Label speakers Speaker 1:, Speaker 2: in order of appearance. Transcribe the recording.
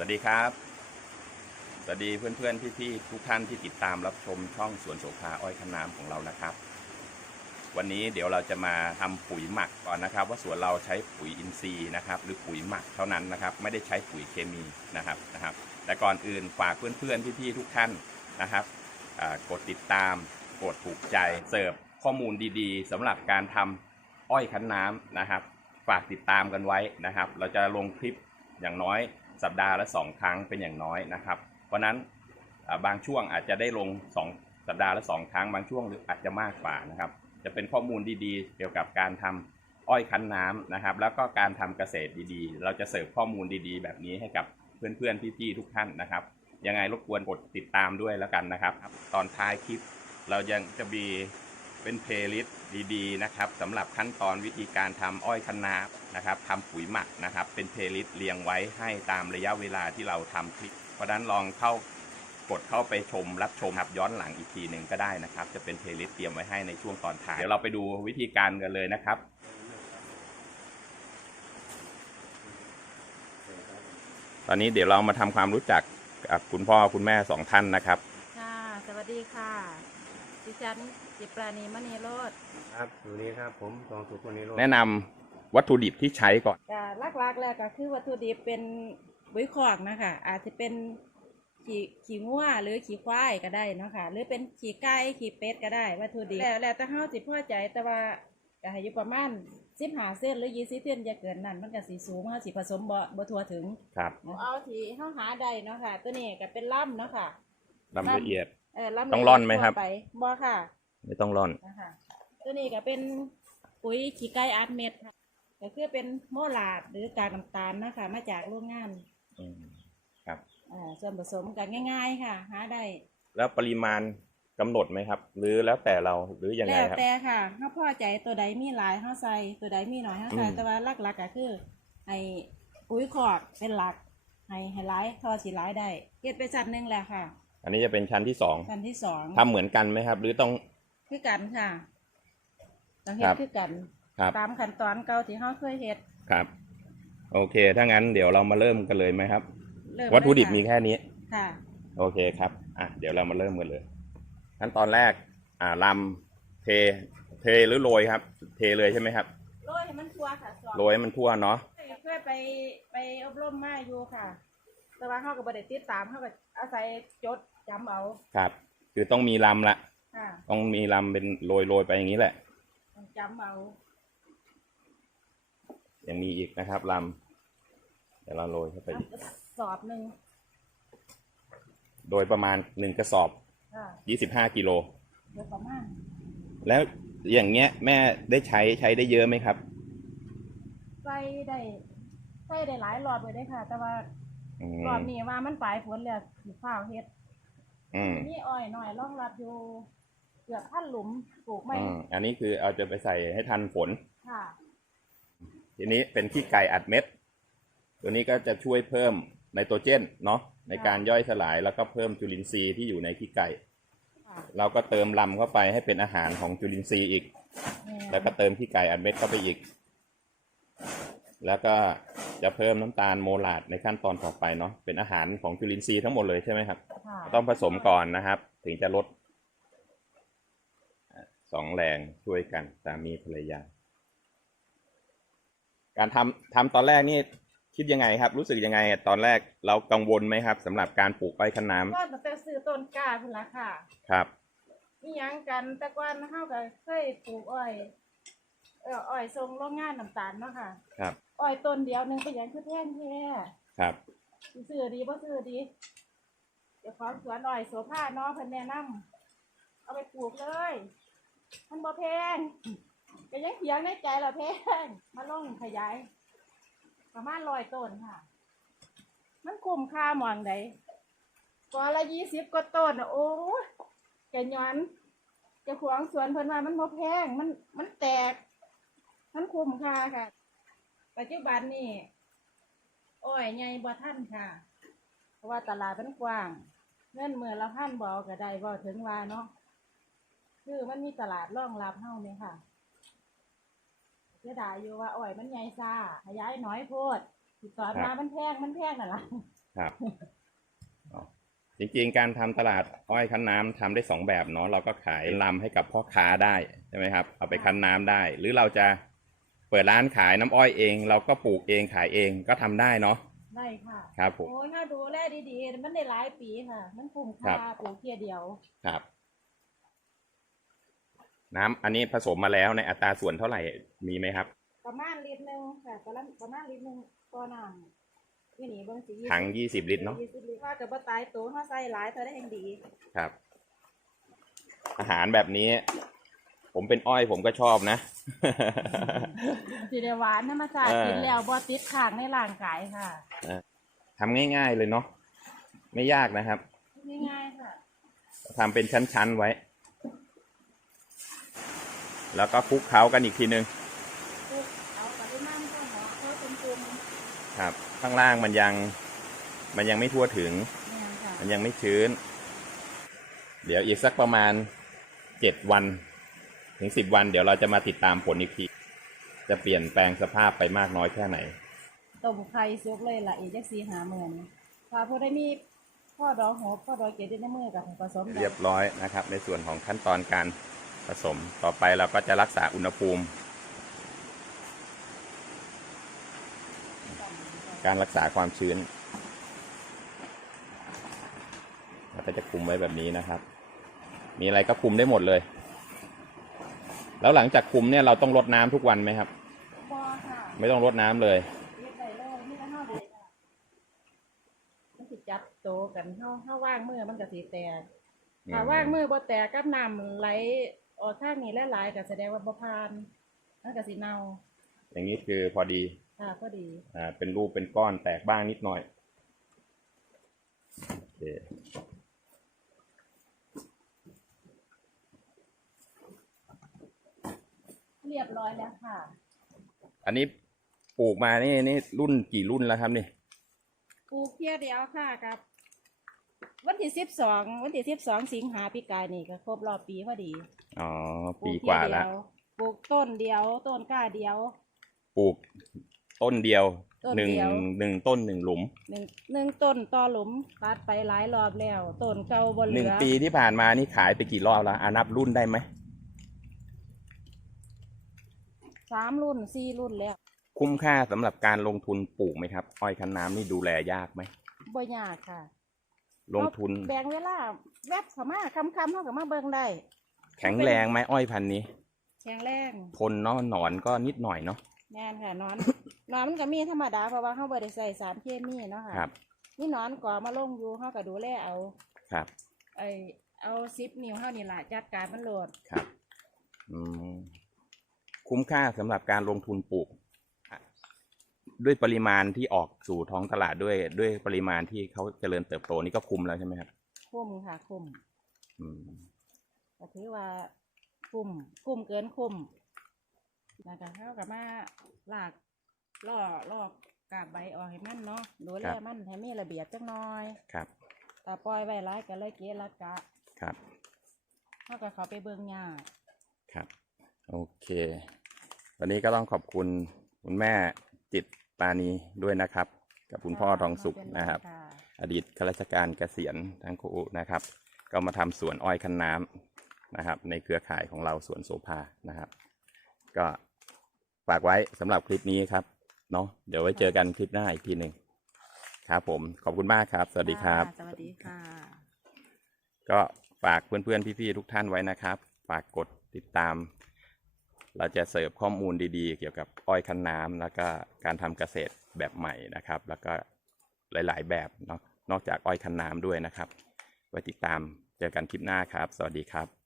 Speaker 1: สวัสดีครับ สวัสดีเพื่อนๆพี่ๆทุกท่านที่ติดตามรับชมช่องสวนโสภาอ้อยคันน้ำของเรานะครับ วันนี้เดี๋ยวเราจะมาทำปุ๋ยหมักก่อนนะครับ ว่าสวนเราใช้ปุ๋ยอินทรีย์นะครับ หรือปุ๋ยหมักเท่านั้นนะครับ ไม่ได้ใช้ปุ๋ยเคมีนะครับนะครับ แต่ก่อนอื่นฝากเพื่อนๆพี่ๆทุกท่านนะครับกดติดตามกดถูกใจเสิร์ฟข้อมูลดีๆสำหรับการทำอ้อยคั้นน้ำนะครับ ฝากติดตามกันไว้นะครับ เราจะลงคลิปอย่างน้อย สัปดาห์ละ 2 ครั้งเป็นอย่างน้อยนะครับ เพราะนั้นบางช่วงอาจจะได้ลง 2 สัปดาห์ละ 2 ครั้ง บางช่วงหรืออาจจะมากกว่านะครับ จะเป็นข้อมูลดีๆ เกี่ยวกับการทำอ้อยคั้นน้ำนะครับ แล้วก็การทำเกษตรดีๆ เราจะเสิร์ฟข้อมูลดีๆ แบบนี้ให้กับเพื่อนๆพี่ๆทุกท่านนะครับ ยังไงรบกวนกดติดตามด้วยแล้วกันนะครับ ตอนท้ายคลิปเรายังจะมี เป็นเพลย์ลิสต์ดีๆนะครับสำหรับขั้นตอนวิธีการทำอ้อยคันน้ำนะครับทำปุ๋ยหมักนะครับ เป็นเพลย์ลิสต์เรียงไว้ให้ตามระยะเวลาที่เราทำคลิป เพราะนั้นลองเข้ากดเข้าไปชมรับชมครับย้อนหลังอีกทีหนึ่งก็ได้นะครับ จะเป็นเพลย์ลิสต์เตรียมไว้ให้ในช่วงตอนท้ายเดี๋ยวเราไปดูวิธีการกันเลยนะครับตอนนี้เดี๋ยวเรามาทำความรู้จักกับคุณพ่อคุณแม่สองท่านนะครับ
Speaker 2: ค่ะ สวัสดีค่ะ ดิฉัน จิปราณีมณีโรด
Speaker 3: ครับสวัสดีครับ ผมทองสุขคนนี้โลก
Speaker 1: แนะนำวัตถุดิบที่ใช้ก่อน
Speaker 2: ก็ลักๆแล้วก็คือวัตถุดิบเป็นบุ้ยคอกนะคะ อาจจะเป็นขี่ขี่งัวหรือขี่ควายก็ได้เนาะค่ะ หรือเป็นขี่ไก่ขี่เป็ดก็ได้ วัตถุดิบแล้วแล้วแต่เฮาสิพอใจแต่ว่าก็ให้อยู่ประมาณ15เส้นหรือ20เส้นอย่าเกินนั้นมันก็สิสูงเฮาสิผสมบ่บ่ทั่วถึง
Speaker 1: ครับ
Speaker 2: เอาที่เฮาหาได้เนาะค่ะ ตัวนี้ก็เป็นล่ำเนาะค่ะ
Speaker 1: ลำละเอียด
Speaker 2: เออล่ำ
Speaker 1: ต้องร่อนไหมครับ
Speaker 2: ทั่วไปบ่ค่ะ
Speaker 1: ไม่ต้องร่อน
Speaker 2: นะคะตัวนี้ก็เป็นปุ๋ยขี้ไก่อัดเม็ดค่ะก็คือเป็นโมลาดหรือกากน้ำตาลนะคะ มาจากโรงงาน
Speaker 1: อืมครับ
Speaker 2: อ่าส่วนผสมกันง่าย ๆ ค่ะ หาได้
Speaker 1: แล้วปริมาณกำหนดไหมครับ หรือแล้วแต่เราหรือยังไง
Speaker 2: แล้ว
Speaker 1: ครับ
Speaker 2: แต่ค่ะถ้าพอใจตัวใดมีหลายเฮาใส่ตัวใดมีน้อยเฮาใส่
Speaker 1: อืม
Speaker 2: แต่ว่าหลักๆก็คือให้ปุ๋ยคอกเป็นหลัก ให้ให้หลายทอสิหลายได้เก็ดไปจัดหนึงแหละค่ะ
Speaker 1: อันนี้จะเป็นชั้นที่สอง
Speaker 2: กันที่สอง
Speaker 1: ทำเหมือนกันไหมครับ หรือต้อง
Speaker 2: คือกันค่ะต้องเฮ็
Speaker 1: ครั
Speaker 2: ด
Speaker 1: บ
Speaker 2: คือกัน
Speaker 1: ครับ
Speaker 2: ตามขั้นตอนเก่าที่เฮาเคยเฮ็ด
Speaker 1: ครับ โอเค ถ้างั้นเดี๋ยวเรามาเริ่มกันเลยไหมครับ
Speaker 2: เริ่ม
Speaker 1: วัตถุดิบ
Speaker 2: เลย
Speaker 1: มี
Speaker 2: ค่ะ
Speaker 1: แค่นี้
Speaker 2: ค่ะ
Speaker 1: โอเคครับ อะ เดี๋ยวเรามาเริ่มกันเลย ขั้นตอนแรก อ่าลำเท เทหรือโรยครับ เทเลยใช่ไหมครับ
Speaker 2: โรยให้มันทั่วค่ะสอง
Speaker 1: โรยให้มันทั่วเนาะ
Speaker 2: เคยไปไปอบรมมาอยู่ค่ะ แต่ว่าเขาก็บ่ได้ติดตามเขาก็อาศัยจดจำเอา
Speaker 1: ครับ คือต้องมีลำละ
Speaker 2: ค่ะ
Speaker 1: ต้องมีลำเป็นโรยโรยไปอย่างนี้แหละ
Speaker 2: ต้องจำเอา
Speaker 1: ยังมีอีกนะครับลำเดี๋ยวเราโรยเข้าไปอีก
Speaker 2: สอบหนึ่ง
Speaker 1: โดยประมาณหนึ่งกระสอบ
Speaker 2: ค่ะ
Speaker 1: ยี่สิบห้ากิโล
Speaker 2: โดยประมาณ
Speaker 1: แล้วอย่างเงี้ย แม่ได้ใช้ใช้ได้เยอะไหมครับ
Speaker 2: ใส่ได้ใส่ได้หลายรอบเลยได้ค่ะ แต่ว่า
Speaker 1: อืม
Speaker 2: รอบนี้ว่ามันปลายฝนแล้วสิฟ้าวเฮ็ด
Speaker 1: อืม
Speaker 2: มีอ้อยหน่อยรองรับอยู่เกือบพันหลุมปลูกไม่
Speaker 1: อืมอันนี้คือเอาจะไปใส่ให้ทันฝน
Speaker 2: ค่ะ
Speaker 1: ทีนี้เป็นขี้ไก่อัดเม็ด ตัวนี้ก็จะช่วยเพิ่มไนโตรเจนเนาะในการย่อยสลายแล้วก็เพิ่มจุลินทรีย์ที่อยู่ในขี้ไก่
Speaker 2: ค่ะ
Speaker 1: เราก็เติมลำเข้าไปให้เป็นอาหารของจุลินทรีย์อีก
Speaker 2: นี่
Speaker 1: แล้วก็เติมขี้ไก่อัดเม็ดเข้าไปอีก แล้วก็จะเพิ่มน้ำตาลโมลาดในขั้นตอนต่อไปเนาะเป็นอาหารของจุลินทรีย์ทั้งหมดเลยใช่ไหมครับ
Speaker 2: ค่ะ
Speaker 1: ต้องผสมก่อนนะครับ ถึงจะลดอะ สองแรงช่วยกันสามีภรรยา การทำทำตอนแรกนี่คิดยังไงครับ รู้สึกยังไงตอนแรกเรากังวลไหมครับสำหรับการปลูกอ้อยคั้นน้
Speaker 2: ก็ตั้งแต่ซื้อต้นกล้าพุ่นละค่ะำ
Speaker 1: ครับ
Speaker 2: มีหยังกันแต่ก่อนเฮาก็เคยปลูกอ้อยเอออ้อยทรงโรงงานน้ำตาลเนาะค่ะ
Speaker 1: ครับ
Speaker 2: อ้อยต้นเดียวหนึงเป็นหยังคือแพงแท้
Speaker 1: ครับ
Speaker 2: สิซื้อดีบ่ซื้อดีเจ้าของสวนอ้อยโสภาเนาะเพิ่นแนะนำเอาไปปลูกเลย มันบ่แพงก็ยังเถียงในใจละแพงมาลงขยาย ประมาณร้อยต้นค่ะ มันคุ้มค่าหมองใดกอละยี่สิบก็ต้นน่ะโอ้ยแกย้อนเจ้างสวนเพิ่นว่ามันบ่แพงมันมันแตก มันคุ้มค่าค่ะ ปัจจุบันนี่อ้อยใหญ่บ่ทันค่ะ เพราะว่าตลาดมันกว้าง เงินเมื่อละพันบ่อาก็ได้บ่ถึงว่าเนาะ คือมันมีตลาดรองรับเฮาเนี่ยค่ะเสียดายอยู่ว่าอ้อยมันใหญ่ซ่าขยายน้อยโพดติดต่อ
Speaker 1: ครั
Speaker 2: มา
Speaker 1: บ
Speaker 2: มันแพงมันแพงนั่นล่ะ
Speaker 1: ครับอ๋อจริงๆ การทำตลาดอ้อยคั้นน้ำทำได้สองแบบเนาะเราก็ขายลำให้กับพ่อค้าได้ใช่ไหมครับ เอาไปคั้นน้ำได้ หรือเราจะเปิดร้านขายน้ำอ้อยเอง เราก็ปลูกเองขายเองก็ทำได้เนาะ
Speaker 2: ได้ค่ะ
Speaker 1: ครับผม
Speaker 2: โอ้ยถ้าดูแลดีๆ มันได้หลายปีค่ะ มันคุ้ม
Speaker 1: ครั
Speaker 2: ค่า
Speaker 1: บ
Speaker 2: ปลูกเทียเดียว
Speaker 1: ครับ น้ำอันนี้ผสมมาแล้วในอัตราส่วนเท่าไหร่มีไหมครับ
Speaker 2: ประมาณลิตรหนึงค่ะประมาณประมาณลิตรหนึงก็น้ำนี่นี่เบิ่งสิ
Speaker 1: ถังยี่สิบลิตรเนาะ
Speaker 2: ยี่สิบลิตรว่ากับบ่ตายตัวเฮาใส่หลายเท่าได้แห่งดี
Speaker 1: ครับ อาหารแบบนี้ ผมเป็นอ้อยผมก็ชอบนะ
Speaker 2: สิได้หวานธรรมชาติ
Speaker 1: เออ
Speaker 2: กินแล้วบ่ติดข้างในร่างกายค่ะ
Speaker 1: ทำง่าย ๆเลยเนาะไม่ยากนะครับ
Speaker 2: ง่ายๆค่ะ
Speaker 1: ทำเป็นชั้นๆไว้ แล้วก็คลุกเคล้ากันอีกทีนึง
Speaker 2: เอาปริมาณเข้าหม้อเข้าเป็นกลุ่ม
Speaker 1: ครับ ข้างล่างมันยังมันยังไม่ทั่วถึง
Speaker 2: เนี่ยค่ะ
Speaker 1: มันยังไม่ชื้น เดี๋ยวอีกสักประมาณเจ็ดวัน ถึงสิบวัน เดี๋ยวเราจะมาติดตามผลอีกที จะเปลี่ยนแปลงสภาพไปมากน้อยแค่ไหน
Speaker 2: ต้มไข่สุกเลยล่ะอีกจัก4 5มื้อนี้ถ้าผู้ใดมีพ่อดอกหอพ่อดอกเกดอยู่ในมือก็ให้ผสมได้
Speaker 1: เรียบร้อยนะครับ ในส่วนของขั้นตอนการ ผสมต่อไปเราก็จะรักษาอุณหภูมิ การรักษาความชื้น เราก็จะคุมไว้แบบนี้นะครับ มีอะไรก็คุมได้หมดเลย แล้วหลังจากคุมเนี่ยเราต้องรดน้ำทุกวันไหมครับ
Speaker 2: บ่ค่ะ
Speaker 1: ไม่ต้องรดน้ำเลย
Speaker 2: เฮ็ดได้เลยนี่ละเฮาเด็ดค่ะมันสิจับโตกันเฮาเฮาว่างมือมันก็สิแตกถ้าว่างมือบ่แตกกับน้ำไหล ออกทางนี้หลายๆก็แสดงว่าบ่ผ่านมันก็สิเน่า
Speaker 1: อย่างนี้คือพอดี
Speaker 2: ค่ะพอดี
Speaker 1: อ่าเป็นรูปเป็นก้อนแตกบ้างนิดหน่อยโอเค
Speaker 2: เรียบร้อยแล้วค่ะ
Speaker 1: อันนี้ปลูกมานี่นี่รุ่นกี่รุ่นแล้วครับนี่
Speaker 2: ปลูกเพียเดียวค่ะกับ วันที่สิบสองวันที่สิบสองสิงหาปีกายนี่ก็ครบรอบปีพอดี
Speaker 1: อ๋อ
Speaker 2: ป
Speaker 1: ปี
Speaker 2: ลู
Speaker 1: กว่า
Speaker 2: เพีย
Speaker 1: แล้ว
Speaker 2: เดียปลูกต้นเดียว ต้นกล้าเดียว
Speaker 1: ปลูกต้นเดียว
Speaker 2: ต้น
Speaker 1: หนึ่ง
Speaker 2: เดียว
Speaker 1: หนึ่งต้นหนึ่งหลุม
Speaker 2: หนึ่งหนึ่งต้นต่อหลุมตัดไปหลายรอบแล้วต้นเก่าบนเห
Speaker 1: ห
Speaker 2: ลื
Speaker 1: นึ่ง
Speaker 2: อ
Speaker 1: ปีที่ผ่านมานี่ขายไปกี่รอบแล้วอานับรุ่นได้ไหม
Speaker 2: สามรุ่นสี่รุ่นแล้ว
Speaker 1: คุ้มค่าสำหรับการลงทุนปลูกไหมครับ อ้อยคันน้ำนี่ดูแลยากไหม
Speaker 2: บ่ยากค่ะ
Speaker 1: ลงทุน
Speaker 2: แบ่งเวลาแวบเข้ามาคำคำๆเข้ากับมาเบิ่งได้
Speaker 1: แข็งแรงไหมอ้อยพันธุ์นี้
Speaker 2: แข็งแรง
Speaker 1: ทนเนาะหนอนก็นิดหน่อยเนาะ
Speaker 2: แน่นค่ะนอน นอนมันก็มีธรรมดาเพราะว่าเขาบ่ได้ใส่สารเคมีเนาะค่ะ
Speaker 1: ครับ
Speaker 2: นี่นอนก่อมาลงอยู่เขาก็ดูแลเอา
Speaker 1: ครับ
Speaker 2: ไอเอาซิปนิ้วเขานี่ล่ะจัดการมันโหลด
Speaker 1: ครับ อืมคุ้มค่าสำหรับการลงทุนปลูกอะ ด้วยปริมาณที่ออกสู่ท้องตลาดด้วยด้วยปริมาณที่เขาเจริญเติบโตนี่ก็คุ้มแล้วใช่ไหมครับ
Speaker 2: คุ้มค่ะคุ้ม
Speaker 1: อืม
Speaker 2: ก็ถือว่าคุ้มคุ้มเกินคุ้มนะคะเขากับมาลากล่อลอกกาบใบออกให้มันเนาะดูแลมันให้มีระเบียบจังน้อย
Speaker 1: ครับ
Speaker 2: แต่ปล่อยไว้ร้ายก็เลยเกะละกะ
Speaker 1: ครับ
Speaker 2: เขาก็เขาไปเบิ่งยาก
Speaker 1: ครับ โอเค วันนี้ก็ต้องขอบคุณคุณแม่จิต ปานีด้วยนะครับ กับคุณพ่อทองสุขนะครับ
Speaker 2: ค่ะ
Speaker 1: อดีตข้าราชการเกษียณทั้งคู่นะครับ ก็มาทำสวนอ้อยคันน้ำนะครับ ในเครือข่ายของเราสวนโสภานะครับ ก็ฝากไว้สำหรับคลิปนี้ครับเนาะเดี๋ยวไว้เจอกันคลิปหน้าอีกทีหนึ่งครับผมขอบคุณมากครับ สวัสดีครับะ
Speaker 2: สวัสดีค่ะ
Speaker 1: ก็ฝากเพื่อนๆพี่ๆทุกท่านไว้นะครับ ฝากกดติดตาม เราจะเสิร์ฟข้อมูลดีๆ เกี่ยวกับอ้อยคั้นน้ำแล้วก็การทำเกษตรแบบใหม่นะครับ แล้วก็หลายๆ แบบเนอกนอกจากอ้อยคั้นน้ำด้วยนะครับ ไว้ติดตามเจอกันคลิปหน้าครับ สวัสดีครับ